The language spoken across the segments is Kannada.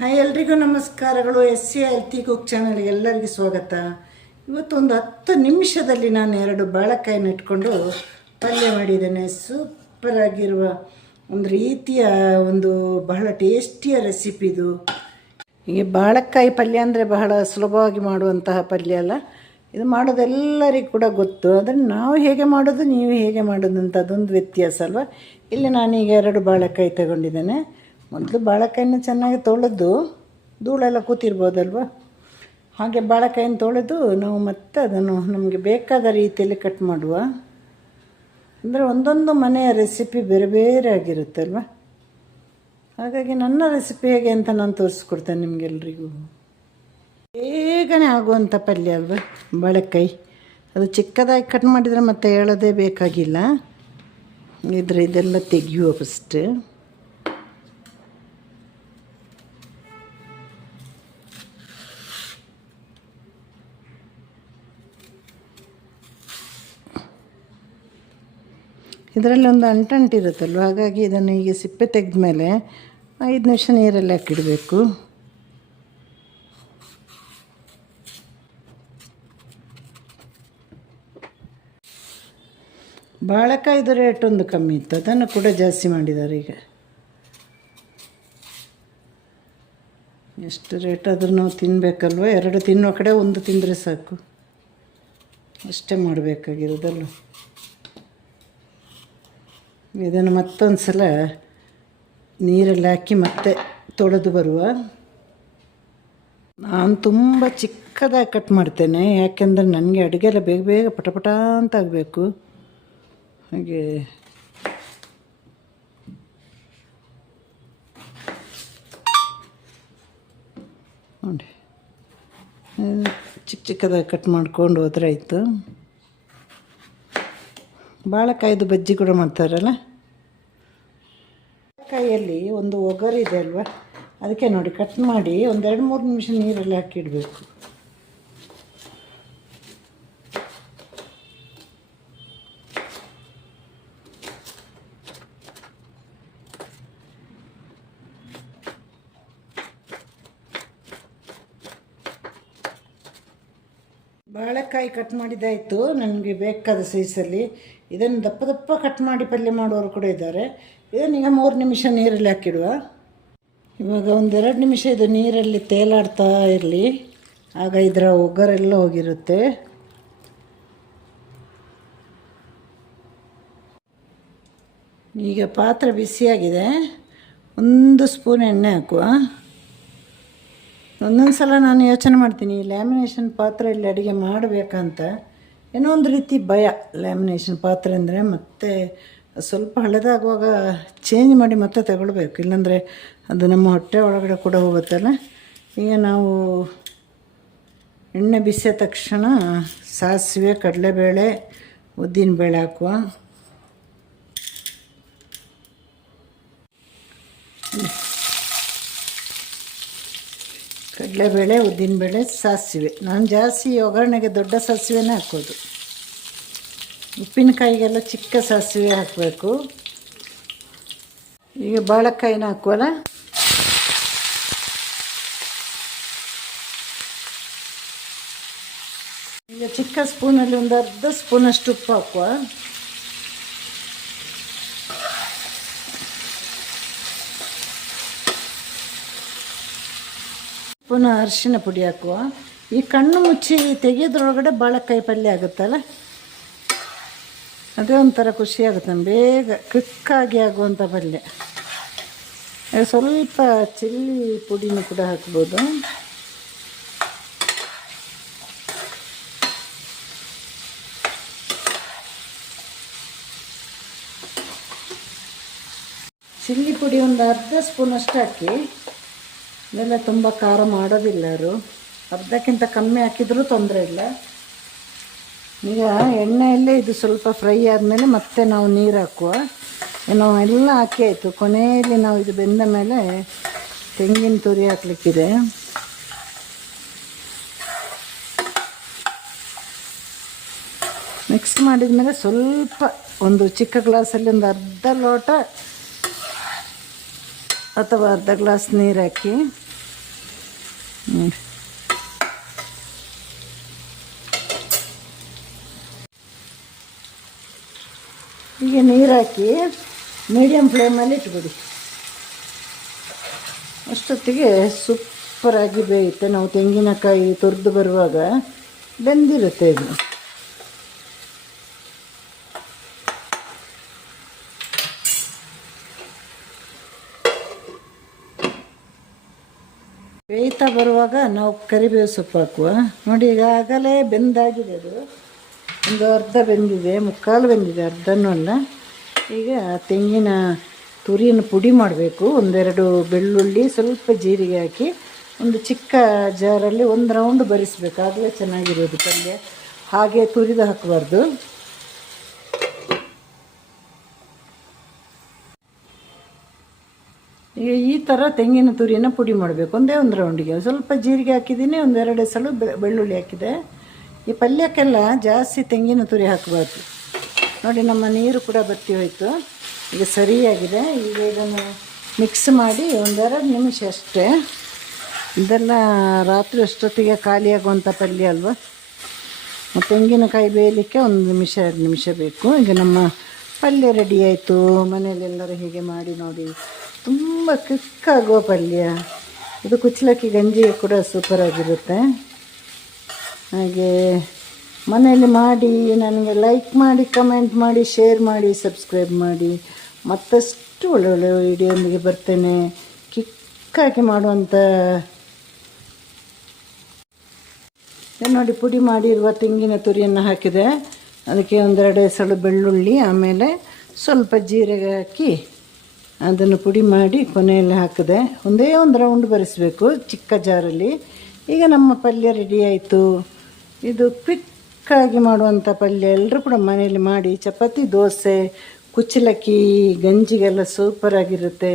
ಹಾಯ್, ಎಲ್ರಿಗೂ ನಮಸ್ಕಾರಗಳು. SC ಹೆಲ್ತಿ ಕುಕ್ ಚಾನಲ್ಗೆ ಎಲ್ಲರಿಗೂ ಸ್ವಾಗತ. ಇವತ್ತೊಂದು 10 ನಿಮಿಷದಲ್ಲಿ ನಾನು 2 ಬಾಳೆಕಾಯಿನ ಇಟ್ಕೊಂಡು ಪಲ್ಯ ಮಾಡಿದ್ದೇನೆ. ಸೂಪರಾಗಿರುವ ಒಂದು ರೀತಿಯ ಬಹಳ ಟೇಸ್ಟಿಯ ರೆಸಿಪಿ ಇದು. ಹೀಗೆ ಬಾಳೆಕಾಯಿ ಪಲ್ಯ ಅಂದರೆ ಬಹಳ ಸುಲಭವಾಗಿ ಮಾಡುವಂತಹ ಪಲ್ಯ ಅಲ್ಲ. ಇದು ಮಾಡೋದೆಲ್ಲರಿಗೂ ಕೂಡ ಗೊತ್ತು. ಅದನ್ನು ನಾವು ಹೇಗೆ ಮಾಡೋದು, ನೀವು ಹೇಗೆ ಮಾಡೋದು ಅಂತ ಅದೊಂದು ವ್ಯತ್ಯಾಸ ಅಲ್ವಾ. ಇಲ್ಲಿ ನಾನೀಗ 2 ಬಾಳೆಕಾಯಿ ತಗೊಂಡಿದ್ದೇನೆ. ಮೊದಲು ಬಾಳೆಕಾಯಿನ ಚೆನ್ನಾಗಿ ತೊಳೆದು, ಧೂಳೆಲ್ಲ ಕೂತಿರ್ಬೋದಲ್ವ, ಹಾಗೆ ಬಾಳೆಕಾಯಿನ ತೊಳೆದು ನಾವು ಮತ್ತೆ ಅದನ್ನು ನಮಗೆ ಬೇಕಾದ ರೀತಿಯಲ್ಲಿ ಕಟ್ ಮಾಡುವ. ಅಂದರೆ ಒಂದೊಂದು ಮನೆಯ ರೆಸಿಪಿ ಬೇರೆ ಬೇರೆ ಆಗಿರುತ್ತಲ್ವ. ಹಾಗಾಗಿ ನನ್ನ ರೆಸಿಪಿ ಹೇಗೆ ಅಂತ ನಾನು ತೋರಿಸ್ಕೊಡ್ತೇನೆ ನಿಮಗೆಲ್ರಿಗೂ. ಬೇಗನೆ ಆಗುವಂಥ ಪಲ್ಯ ಅಲ್ವ ಬಾಳೆಕಾಯಿ. ಅದು ಚಿಕ್ಕದಾಗಿ ಕಟ್ ಮಾಡಿದರೆ ಮತ್ತೆ ಹೇಳೋದೇ ಬೇಕಾಗಿಲ್ಲ. ಇದೆಲ್ಲ ತೆಗೆಯುವ ಫಸ್ಟ್. ಇದರಲ್ಲಿ ಒಂದು ಅಂಟಿರುತ್ತಲ್ವ, ಹಾಗಾಗಿ ಇದನ್ನು ಹೀಗೆ ಸಿಪ್ಪೆ ತೆಗೆದ ಮೇಲೆ 5 ನಿಮಿಷ ನೀರಲ್ಲಿ ಹಾಕಿಡಬೇಕು. ಬಾಳೆಕಾಯ್ದು ರೇಟ್ ಒಂದು ಕಮ್ಮಿ ಇತ್ತು, ಅದನ್ನು ಕೂಡ ಜಾಸ್ತಿ ಮಾಡಿದ್ದಾರೆ ಈಗ. ಎಷ್ಟು ರೇಟ್ ಆದರೂ ನಾವು ತಿನ್ನಬೇಕಲ್ವ. 2 ತಿನ್ನೋ ಕಡೆ 1 ತಿಂದರೆ ಸಾಕು, ಅಷ್ಟೇ ಮಾಡಬೇಕಾಗಿರೋದಲ್ಲ. ಇದನ್ನು ಮತ್ತೊಂದು ಸಲ ನೀರಲ್ಲಿ ಹಾಕಿ ಮತ್ತೆ ತೊಳೆದು ಬರುವ. ನಾನು ತುಂಬ ಚಿಕ್ಕದಾಗಿ ಕಟ್ ಮಾಡ್ತೇನೆ, ಯಾಕೆಂದರೆ ನನಗೆ ಅಡುಗೆ ಎಲ್ಲ ಬೇಗ ಬೇಗ ಪಟಪಟ ಅಂತ ಆಗಬೇಕು. ಹಾಗೆ ನೋಡಿ, ಚಿಕ್ಕದಾಗಿ ಕಟ್ ಮಾಡ್ಕೊಂಡು ಹೋದ್ರೆ ಆಯಿತು. ಬಾಳೆಕಾಯ್ದು ಬಜ್ಜಿ ಕೂಡ ಮಾಡ್ತಾರಲ್ಲ. ಬಾಳೆಕಾಯಲ್ಲಿ ಒಂದು ಒಗರಿದೆ ಅಲ್ವ, ಅದಕ್ಕೆ ನೋಡಿ ಕಟ್ ಮಾಡಿ 1-2-3 ನಿಮಿಷ ನೀರಲ್ಲಿ ಹಾಕಿಡಬೇಕು. ಬಾಳೆಕಾಯಿ ಕಟ್ ಮಾಡಿದ್ದಾಯಿತು ನನಗೆ ಬೇಕಾದ ಸೈಜಲ್ಲಿ. ಇದನ್ನು ದಪ್ಪ ದಪ್ಪ ಕಟ್ ಮಾಡಿ ಪಲ್ಯ ಮಾಡೋರು ಕೂಡ ಇದ್ದಾರೆ. ಇದನ್ನೀಗ 3 ನಿಮಿಷ ನೀರಲ್ಲಿ ಹಾಕಿಡುವ. ಇವಾಗ 1-2 ನಿಮಿಷ ಇದು ನೀರಲ್ಲಿ ತೇಲಾಡ್ತಾ ಇರಲಿ, ಆಗ ಇದರ ಒಗ್ಗರೆಲ್ಲ ಹೋಗಿರುತ್ತೆ. ಈಗ ಪಾತ್ರೆ ಬಿಸಿಯಾಗಿದೆ, 1 ಸ್ಪೂನ್ ಎಣ್ಣೆ ಹಾಕುವ. ಒಂದೊಂದು ಸಲ ನಾನು ಯೋಚನೆ ಮಾಡ್ತೀನಿ, ಲ್ಯಾಮಿನೇಷನ್ ಪಾತ್ರೆಯಲ್ಲಿ ಅಡುಗೆ ಮಾಡಬೇಕಂತ. ಏನೋ ಒಂದು ರೀತಿ ಭಯ. ಲ್ಯಾಮಿನೇಷನ್ ಪಾತ್ರೆ ಅಂದರೆ ಮತ್ತೆ ಸ್ವಲ್ಪ ಹಳೆದಾಗುವಾಗ ಚೇಂಜ್ ಮಾಡಿ ಮತ್ತೆ ತಗೊಳ್ಬೇಕು, ಇಲ್ಲಾಂದರೆ ಅದು ನಮ್ಮ ಹೊಟ್ಟೆ ಒಳಗಡೆ ಕೂಡ ಹೋಗುತ್ತಲ್ಲ. ಈಗ ನಾವು ಎಣ್ಣೆ ಬಿಸಿದ ತಕ್ಷಣ ಸಾಸಿವೆ, ಕಡಲೆಬೇಳೆ, ಉದ್ದಿನಬೇಳೆ ಹಾಕುವ. ಕಡಲೆಬೇಳೆ, ಉದ್ದಿನಬೇಳೆ, ಸಾಸಿವೆ. ನಾನು ಜಾಸ್ತಿ ಒಗ್ಗರಣೆಗೆ ದೊಡ್ಡ ಸಾಸಿವೆನೇ ಹಾಕೋದು. ಉಪ್ಪಿನಕಾಯಿಗೆಲ್ಲ ಚಿಕ್ಕ ಸಾಸಿವೆ ಹಾಕಬೇಕು. ಈಗ ಬಾಳೆಕಾಯಿನ ಹಾಕುವಲ್ಲ. ಈಗ ಚಿಕ್ಕ ಸ್ಪೂನಲ್ಲಿ 1/2 ಸ್ಪೂನಷ್ಟು ಉಪ್ಪು ಹಾಕುವ. ಪುನಃ ಅರಿಶಿನ ಪುಡಿ ಹಾಕುವ. ಈ ಕಣ್ಣು ಮುಚ್ಚಿ ತೆಗೆಯೋದ್ರೊಳಗಡೆ ಬಾಳೆಕಾಯಿ ಪಲ್ಯ ಆಗುತ್ತಲ್ಲ, ಅದೇ ಒಂಥರ ಖುಷಿಯಾಗುತ್ತೆ. ಬೇಗ ಕ್ವಿಕ್ಕಾಗಿ ಆಗುವಂಥ ಪಲ್ಯ. ಸ್ವಲ್ಪ ಚಿಲ್ಲಿ ಪುಡಿನೂ ಕೂಡ ಹಾಕ್ಬೋದು. ಚಿಲ್ಲಿ ಪುಡಿ 1/2 ಸ್ಪೂನಷ್ಟು ಹಾಕಿ. ಇದೆಲ್ಲ ತುಂಬ ಖಾರ ಮಾಡೋದಿಲ್ಲ ಅವರು, ಅರ್ಧಕ್ಕಿಂತ ಕಮ್ಮಿ ಹಾಕಿದರೂ ತೊಂದರೆ ಇಲ್ಲ. ಈಗ ಎಣ್ಣೆಯಲ್ಲೇ ಇದು ಸ್ವಲ್ಪ ಫ್ರೈ ಆದಮೇಲೆ ಮತ್ತೆ ನಾವು ನೀರು ಹಾಕುವ. ಏನೋ ಎಲ್ಲ ಹಾಕಿ ಆಯಿತು. ಕೊನೆಯಲ್ಲಿ ನಾವು ಇದು ಬೆಂದ ಮೇಲೆ ತೆಂಗಿನ ತುರಿ ಹಾಕಲಿಕ್ಕಿದೆ. ಮಿಕ್ಸ್ ಮಾಡಿದ ಮೇಲೆ ಸ್ವಲ್ಪ ಒಂದು ಚಿಕ್ಕ ಗ್ಲಾಸಲ್ಲಿ 1/2 ಲೋಟ ಅಥವಾ ಅರ್ಧ ಗ್ಲಾಸ್ ನೀರು ಹಾಕಿ ನೋಡಿ. ಈಗ ನೀರು ಹಾಕಿ ಮೀಡಿಯಮ್ ಫ್ಲೇಮಲ್ಲಿ ಇಟ್ಬಿಡಿ. ಅಷ್ಟೊತ್ತಿಗೆ ಸೂಪರಾಗಿ ಬೇಯುತ್ತೆ. ನಾವು ತೆಂಗಿನಕಾಯಿ ತುರಿದು ಬರುವಾಗ ಬೆಂದಿರುತ್ತೆ ಇದು. ಬೇಯ್ತಾ ಬರುವಾಗ ನಾವು ಕರಿಬೇವು ಸೊಪ್ಪು ಹಾಕುವ. ನೋಡಿ ಈಗಾಗಲೇ ಬೆಂದಾಗಿದೆ ಅದು. ಒಂದು ಅರ್ಧ ಬೆಂದಿದೆ, ಮುಕ್ಕಾಲು ಬೆಂದಿದೆ, ಅರ್ಧನೂ ಅಲ್ಲ. ಈಗ ತೆಂಗಿನ ತುರಿಯನ್ನು ಪುಡಿ ಮಾಡಬೇಕು. ಒಂದೆರಡು ಬೆಳ್ಳುಳ್ಳಿ, ಸ್ವಲ್ಪ ಜೀರಿಗೆ ಹಾಕಿ ಒಂದು ಚಿಕ್ಕ ಜಾರಲ್ಲಿ ಒಂದು ರೌಂಡ್ ಬರಿಸಬೇಕು. ಆಗಲೇ ಚೆನ್ನಾಗಿರೋದು ಪಲ್ಯ. ಹಾಗೆ ತುರಿದು ಹಾಕಬಾರ್ದು. ಈಗ ಈ ಥರ ತೆಂಗಿನ ತುರಿನ ಪುಡಿ ಮಾಡಬೇಕು. ಒಂದೇ ಒಂದು ರೌಂಡಿಗೆ ಸ್ವಲ್ಪ ಜೀರಿಗೆ ಹಾಕಿದ್ದೀನಿ, ಒಂದೆರಡು ಸಲ ಬೆಳ್ಳುಳ್ಳಿ ಹಾಕಿದೆ. ಈ ಪಲ್ಯಕ್ಕೆಲ್ಲ ಜಾಸ್ತಿ ತೆಂಗಿನ ತುರಿ ಹಾಕಬಾರ್ದು. ನೋಡಿ ನಮ್ಮ ನೀರು ಕೂಡ ಬತ್ತಿ ಹೋಯಿತು. ಈಗ ಸರಿಯಾಗಿದೆ. ಈಗ ಇದನ್ನು ಮಿಕ್ಸ್ ಮಾಡಿ ಒಂದೆರಡು ನಿಮಿಷ ಅಷ್ಟೇ. ಇದೆಲ್ಲ ರಾತ್ರಿ ಅಷ್ಟೊತ್ತಿಗೆ ಖಾಲಿಯಾಗುವಂಥ ಪಲ್ಯ ಅಲ್ವಾ. ತೆಂಗಿನಕಾಯಿ ಬೇಯಲಿಕ್ಕೆ 1 ನಿಮಿಷ 2 ನಿಮಿಷ ಬೇಕು. ಈಗ ನಮ್ಮ ಪಲ್ಯ ರೆಡಿ ಆಯಿತು. ಮನೆಯಲ್ಲೆಲ್ಲರೂ ಹೀಗೆ ಮಾಡಿ ನೋಡಿ. ತುಂಬ ಕ್ವಿಕ್ಕಾಗುವ ಪಲ್ಯ ಇದು. ಕುಚ್ಚಲಕ್ಕಿ ಗಂಜಿಗೆ ಕೂಡ ಸೂಪರಾಗಿರುತ್ತೆ. ಹಾಗೆ ಮನೆಯಲ್ಲಿ ಮಾಡಿ ನನಗೆ ಲೈಕ್ ಮಾಡಿ, ಕಮೆಂಟ್ ಮಾಡಿ, ಶೇರ್ ಮಾಡಿ, ಸಬ್ಸ್ಕ್ರೈಬ್ ಮಾಡಿ. ಮತ್ತಷ್ಟು ಒಳ್ಳೊಳ್ಳೆ ವಿಡಿಯೋಂದಿಗೆ ಬರ್ತೇನೆ. ಕ್ವಿಕ್ಕಾಗಿ ಮಾಡುವಂಥ ನೋಡಿ. ಪುಡಿ ಮಾಡಿರುವ ತೆಂಗಿನ ತುರಿಯನ್ನು ಹಾಕಿದೆ. ಅದಕ್ಕೆ ಒಂದೆರಡು ಎಸಳು ಬೆಳ್ಳುಳ್ಳಿ, ಆಮೇಲೆ ಸ್ವಲ್ಪ ಜೀರಿಗೆ ಹಾಕಿ ಅದನ್ನು ಪುಡಿ ಮಾಡಿ ಕೊನೆಯಲ್ಲಿ ಹಾಕಿದೆ. ಒಂದೇ ಒಂದು ರೌಂಡ್ ಬರಿಸಬೇಕು ಚಿಕ್ಕ ಜಾರಲ್ಲಿ. ಈಗ ನಮ್ಮ ಪಲ್ಯ ರೆಡಿ ಆಯಿತು. ಇದು ಕ್ವಿಕ್ಕಾಗಿ ಮಾಡುವಂಥ ಪಲ್ಯ. ಎಲ್ಲರೂ ಕೂಡ ಮನೆಯಲ್ಲಿ ಮಾಡಿ ಚಪಾತಿ, ದೋಸೆ, ಕುಚ್ಚಲಕ್ಕಿ ಗಂಜಿಗೆಲ್ಲ ಸೂಪರಾಗಿರುತ್ತೆ.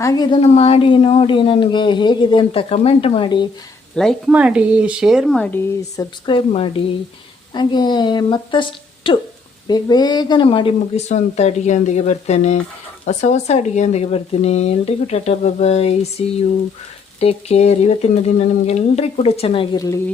ಹಾಗೆ ಇದನ್ನು ಮಾಡಿ ನೋಡಿ. ನನಗೆ ಹೇಗಿದೆ ಅಂತ ಕಮೆಂಟ್ ಮಾಡಿ, ಲೈಕ್ ಮಾಡಿ, ಶೇರ್ ಮಾಡಿ, ಸಬ್ಸ್ಕ್ರೈಬ್ ಮಾಡಿ. ಹಾಗೆ ಮತ್ತಷ್ಟು ಬೇಗನೆ ಮಾಡಿ ಮುಗಿಸುವಂಥ ಅಡುಗೆಯೊಂದಿಗೆ ಬರ್ತೇನೆ. ಹೊಸ ಅಡುಗೆಯೊಂದಿಗೆ ಬರ್ತೀನಿ. ಎಲ್ರಿಗೂ ಟಾಟಾ ಬಾಯ್, ಸಿ ಯು, ಟೇಕ್ ಕೇರ್. ಇವತ್ತಿನ ದಿನ ನಿಮಗೆಲ್ಲರಿಗೂ ಕೂಡ ಚೆನ್ನಾಗಿರಲಿ.